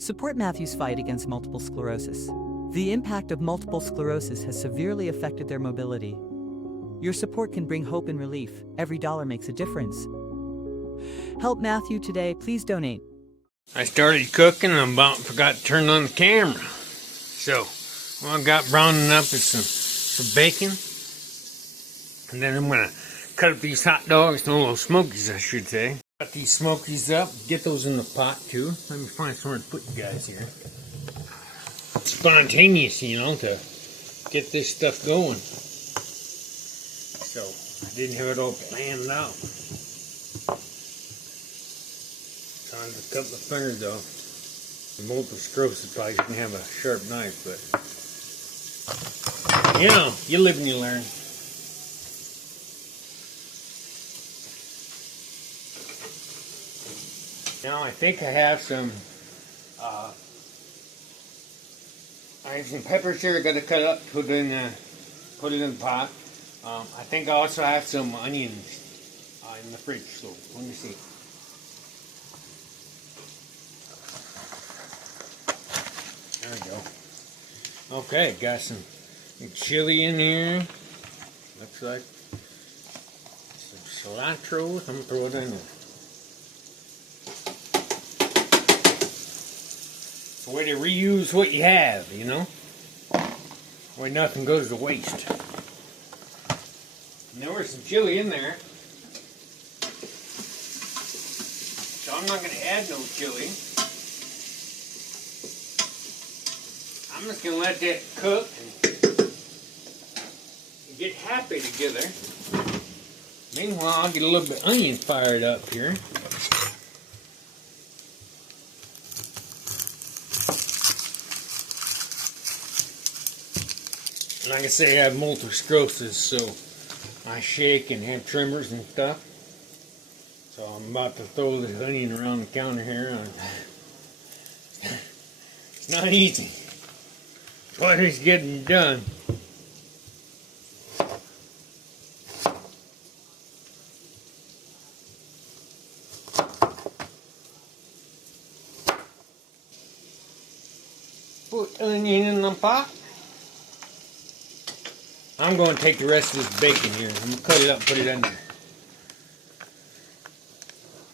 Support Matthew's fight against multiple sclerosis. The impact of multiple sclerosis has severely affected their mobility. Your support can bring hope and relief. Every dollar makes a difference. Help Matthew today. Please donate. I started cooking and about forgot to turn on the camera. So, I got browning up with some bacon. And then I'm going to cut up these hot dogs, no little smokies I should say. Cut these smokies up, get those in the pot too. Let me find somewhere to put you guys here. Spontaneous, you know, to get this stuff going. So, I didn't have it all planned out. Time to cut my fingers off. The multiple sclerosis probably didn't have a sharp knife, but you know, you live and you learn. Now I think I have some peppers here. I got to cut up, put it in the pot. I think I also have some onions in the fridge. So let me see. There we go. Okay, got some chili in here. Looks like some cilantro. I'm gonna throw it in there. It's a way to reuse what you have, you know? Way nothing goes to waste. And there was some chili in there. So I'm not gonna add no chili. I'm just going to let that cook and get happy together. Meanwhile, I'll get a little bit of onion fired up here. And like I say, I have multiple sclerosis, so I shake and have tremors and stuff. So I'm about to throw this onion around the counter here. It's not easy. But it's getting done. Put onion in the pot. I'm going to take the rest of this bacon here. I'm going to cut it up and put it in there.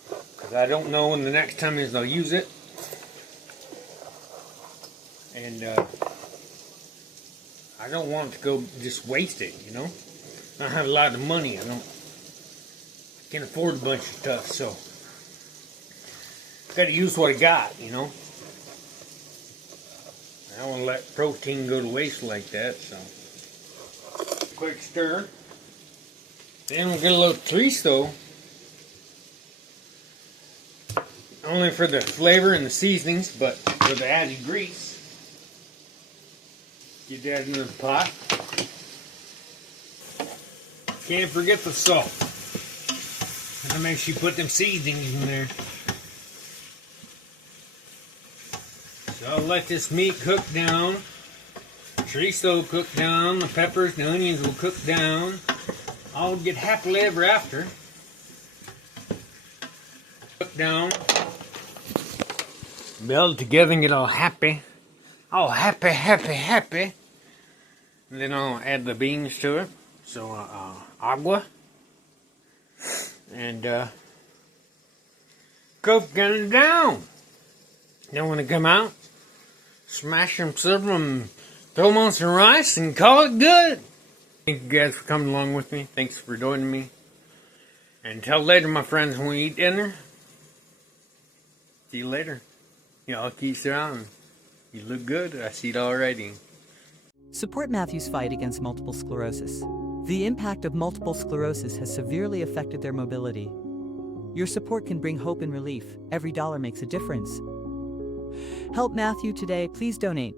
Because I don't know when the next time is I'll use it. And I don't want to go just waste it, you know. I don't have a lot of money. I can't afford a bunch of stuff, so got to use what I got, you know. I don't want to let protein go to waste like that, so quick stir. Then we'll get a little chorizo, only for the flavor and the seasonings, but for the added grease. Get that in the pot. Can't forget the salt. And make sure you put them seasonings in there. So I'll let this meat cook down. Chorizo cook down. The peppers, the onions will cook down. I'll get happily ever after. Cook down. Meld together and get all happy. Oh, happy, happy, happy. And then I'll add the beans to it. So, agua. And, cooking down. Then when they come out, smash them, serve them, throw them on some rice, and call it good. Thank you guys for coming along with me. Thanks for joining me. Until later, my friends, when we eat dinner. See you later. Y'all keep around. You look good. I see it already. Support Matthew's fight against multiple sclerosis. The impact of multiple sclerosis has severely affected their mobility. Your support can bring hope and relief. Every dollar makes a difference. Help Matthew today. Please donate.